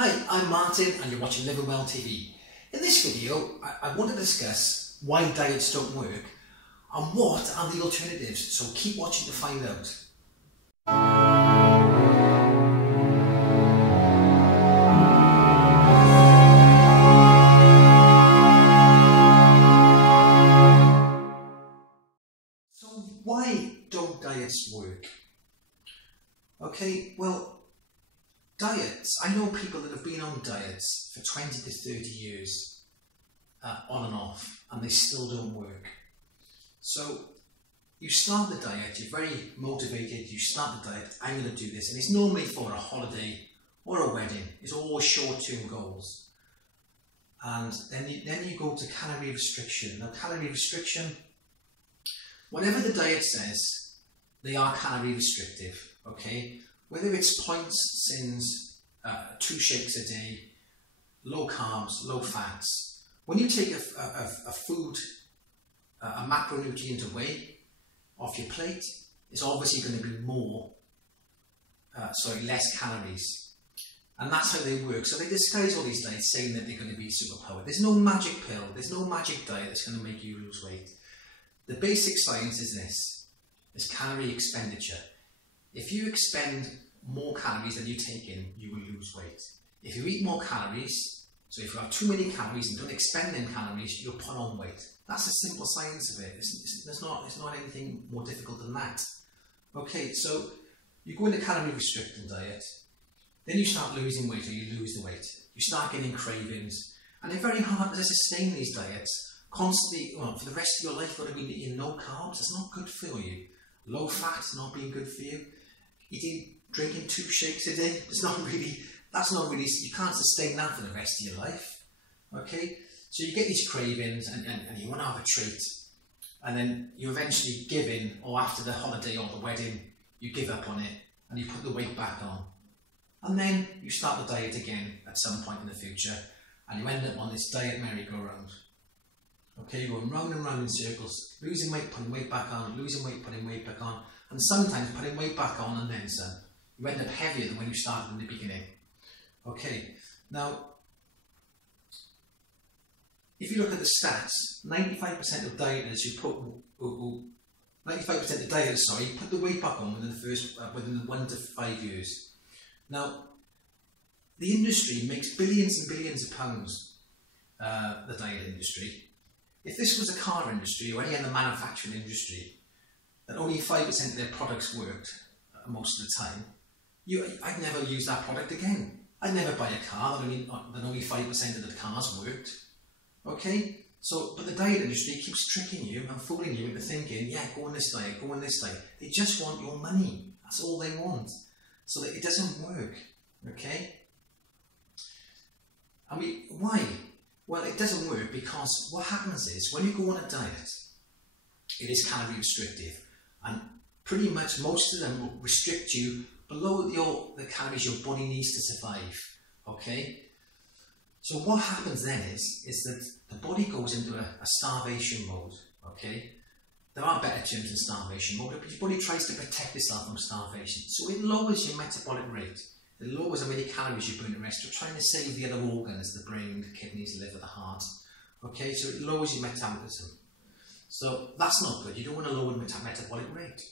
Hi, I'm Martin and you're watching LivingWell TV. In this video, I want to discuss why diets don't work and what are the alternatives, so keep watching to find out. So why don't diets work? Okay, well, diets, I know people that have been on diets for 20 to 30 years on and off, and they still don't work. So you start the diet, you're very motivated, you start the diet, I'm going to do this, and it's normally for a holiday or a wedding. It's always short-term goals. And then you go to calorie restriction. Now calorie restriction, whatever the diet says, they are calorie restrictive, okay? Whether it's points, sins, 2 shakes a day, low carbs, low fats. When you take a food, a macronutrient away off your plate, it's obviously going to be less calories. And that's how they work. So they disguise all these diets saying that they're going to be superpowered. There's no magic pill, there's no magic diet that's going to make you lose weight. The basic science is this, is calorie expenditure. If you expend more calories than you take in, you will lose weight. If you eat more calories, so if you have too many calories and don't expend them calories, you'll put on weight. That's the simple science of it. It's not anything more difficult than that. Okay, so you go into calorie restricting diet, then you start losing weight, or you lose the weight. You start getting cravings, and they're very hard to sustain these diets constantly. Well, for the rest of your life, you've got to be eating no carbs. It's not good for you. Low fat is not being good for you. Drinking 2 shakes a day, that's not really, you can't sustain that for the rest of your life. Okay, so you get these cravings and you want to have a treat, and then you eventually give in, or after the holiday or the wedding, you give up on it and you put the weight back on. And then you start the diet again at some point in the future, and you end up on this diet merry-go-round. Okay, you're going round and round in circles, losing weight, putting weight back on, losing weight, putting weight back on, and sometimes putting weight back on and then some. You end up heavier than when you started in the beginning. Okay, now, if you look at the stats, 95% of dieters put the weight back on within 1 to 5 years. Now, the industry makes billions and billions of pounds, the diet industry. If this was a car industry or any other manufacturing industry, that only 5% of their products worked most of the time, I'd never use that product again. I'd never buy a car that only 5% of the cars worked. Okay? So, but the diet industry keeps tricking you and fooling you into thinking, yeah, go on this diet, go on this diet. They just want your money. That's all they want. So that it doesn't work. Okay? Why? Well, it doesn't work because what happens is when you go on a diet, it is calorie restrictive, and pretty much most of them will restrict you below the calories your body needs to survive. Okay? So what happens then is that the body goes into a starvation mode. Okay? There are better terms than starvation mode, but your body tries to protect itself from starvation. So it lowers your metabolic rate. It lowers how many calories you burn in rest. You're trying to save the other organs, the brain, the kidneys, the liver, the heart. Okay? So it lowers your metabolism. So that's not good. You don't want to lower the metabolic rate.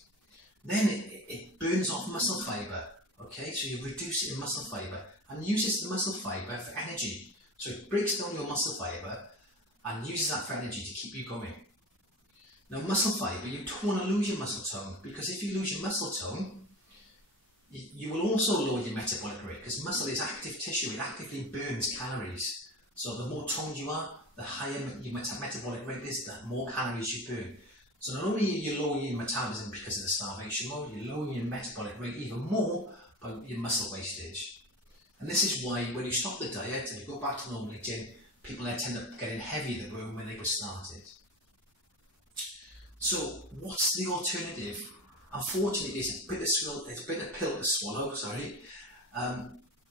Then it burns off muscle fibre. Okay? So you reduce it in muscle fibre and uses the muscle fibre for energy. So it breaks down your muscle fibre and uses that for energy to keep you going. Now muscle fibre, you don't want to lose your muscle tone, because if you lose your muscle tone, you will also lower your metabolic rate, because muscle is active tissue, it actively burns calories. So the more toned you are, the higher your metabolic rate is, the more calories you burn. So not only are you lowering your metabolism because of the starvation mode, you're lowering your metabolic rate even more by your muscle wastage. And this is why when you stop the diet and you go back to normal eating, people there tend up getting heavier than they were when they were started. So what's the alternative? Unfortunately, it's a bitter pill to swallow, sorry.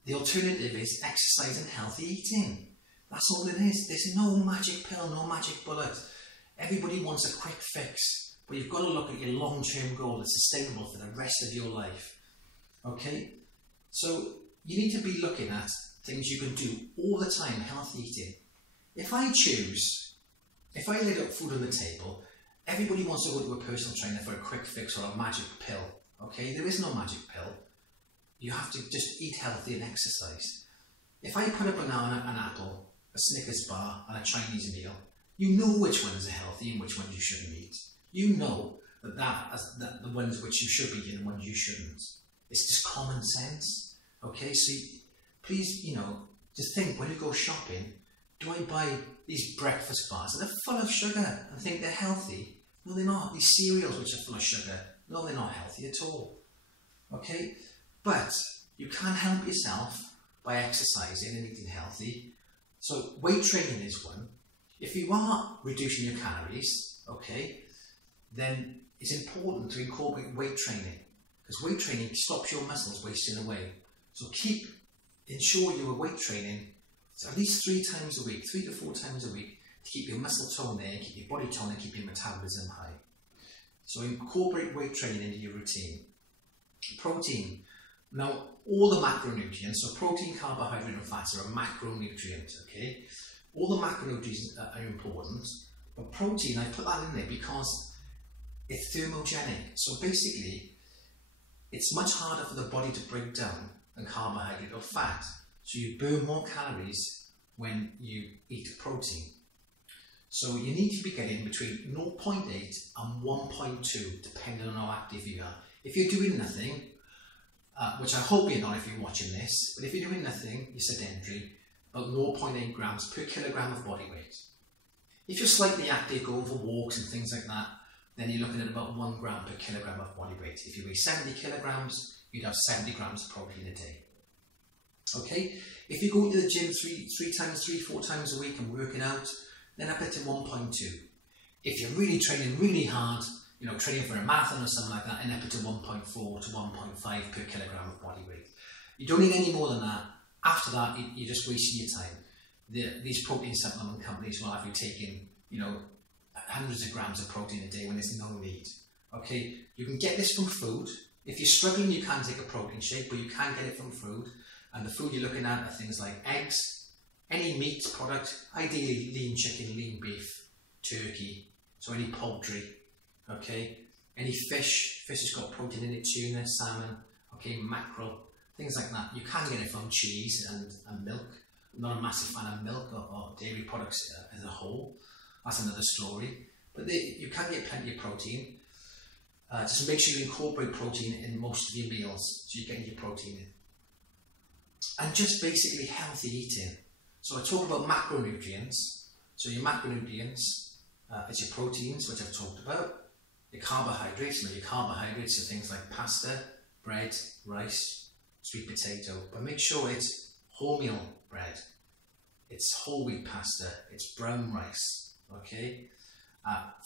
The alternative is exercise and healthy eating. That's all it is. There's no magic pill, no magic bullet. Everybody wants a quick fix, but you've got to look at your long-term goal that's sustainable for the rest of your life. Okay? So you need to be looking at things you can do all the time, healthy eating. If I lay out food on the table, everybody wants to go to a personal trainer for a quick fix or a magic pill. Okay, there is no magic pill. You have to just eat healthy and exercise. If I put a banana, an apple, a Snickers bar and a Chinese meal, you know which ones are healthy and which ones you shouldn't eat. You know that the ones which you should be eating and the ones you shouldn't. It's just common sense. Okay, so please, just think when you go shopping, do I buy these breakfast bars that are full of sugar and think they're healthy? No, they're not. These cereals which are full of sugar, no, they're not healthy at all. Okay, but you can help yourself by exercising and eating healthy. So weight training is one. If you are reducing your calories, okay, then it's important to incorporate weight training, because weight training stops your muscles wasting away. So ensure you are weight training at least 3 times a week, 3 to 4 times a week, to keep your muscle tone there, keep your body tone and keep your metabolism high. So incorporate weight training into your routine. Protein. Now, all the macronutrients, so protein, carbohydrate and fats are a macronutrient, okay? All the macronutrients are important, but protein, I put that in there because it's thermogenic. So basically, it's much harder for the body to break down than carbohydrate or fat. So you burn more calories when you eat protein. So you need to be getting between 0.8 and 1.2, depending on how active you are. If you're doing nothing, which I hope you're not if you're watching this, but if you're doing nothing, you're sedentary, about 0.8 grams per kilogram of body weight. If you're slightly active, going for walks and things like that, then you're looking at about 1 gram per kilogram of body weight. If you weigh 70 kilograms, you'd have 70 grams of protein a day. Okay, if you go to the gym 4 times a week and working out, then up it to 1.2. If you're really training really hard, training for a marathon or something like that, and up it to 1.4 to 1.5 per kilogram of body weight. You don't need any more than that. After that, you're just wasting your time. These protein supplement companies will have you taking, hundreds of grams of protein a day when there's no need. Okay, you can get this from food. If you're struggling, you can take a protein shake, but you can get it from food. And the food you're looking at are things like eggs, any meat product, ideally lean chicken, lean beef, turkey, so any poultry, okay, any fish has got protein in it, tuna, salmon, okay, mackerel, things like that. You can get it from cheese and milk. I'm not a massive fan of milk or dairy products as a whole. That's another story. But you can get plenty of protein. Just make sure you incorporate protein in most of your meals so you're getting your protein in. And just basically healthy eating. So I talk about macronutrients. So your macronutrients is your proteins, which I've talked about. Your carbohydrates. Now your carbohydrates are things like pasta, bread, rice, sweet potato. But make sure it's wholemeal bread. It's whole wheat pasta. It's brown rice. Okay.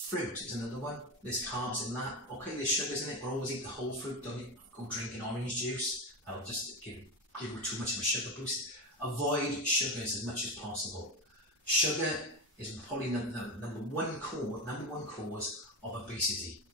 Fruit is another one. There's carbs in that. Okay, there's sugars in it, but always eat the whole fruit. Don't go drinking orange juice. That'll just give you too much of a sugar boost. Avoid sugars as much as possible. Sugar is probably the number one cause of obesity.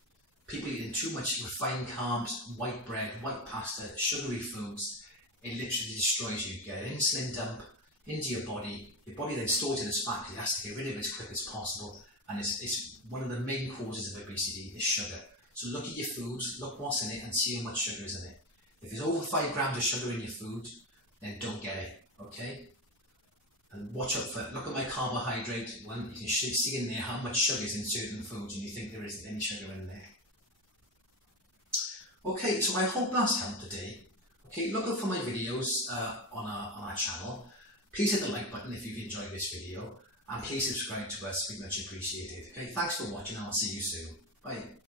People eating too much refined carbs, white bread, white pasta, sugary foods. It literally destroys you. You get an insulin dump into your body. Your body then stores it as fat because it has to get rid of it as quick as possible. And it's one of the main causes of obesity is sugar. So look at your foods, look what's in it and see how much sugar is in it. If there's over 5 grams of sugar in your food, then don't get it, okay? And watch out for it. Look at my carbohydrate one. You can see in there how much sugar is in certain foods and you think there isn't any sugar in there. Okay, so I hope that's helped today. Okay, look out for my videos on our channel. Please hit the like button if you've enjoyed this video. And please subscribe to us, we much appreciate it. Okay, thanks for watching and I'll see you soon. Bye.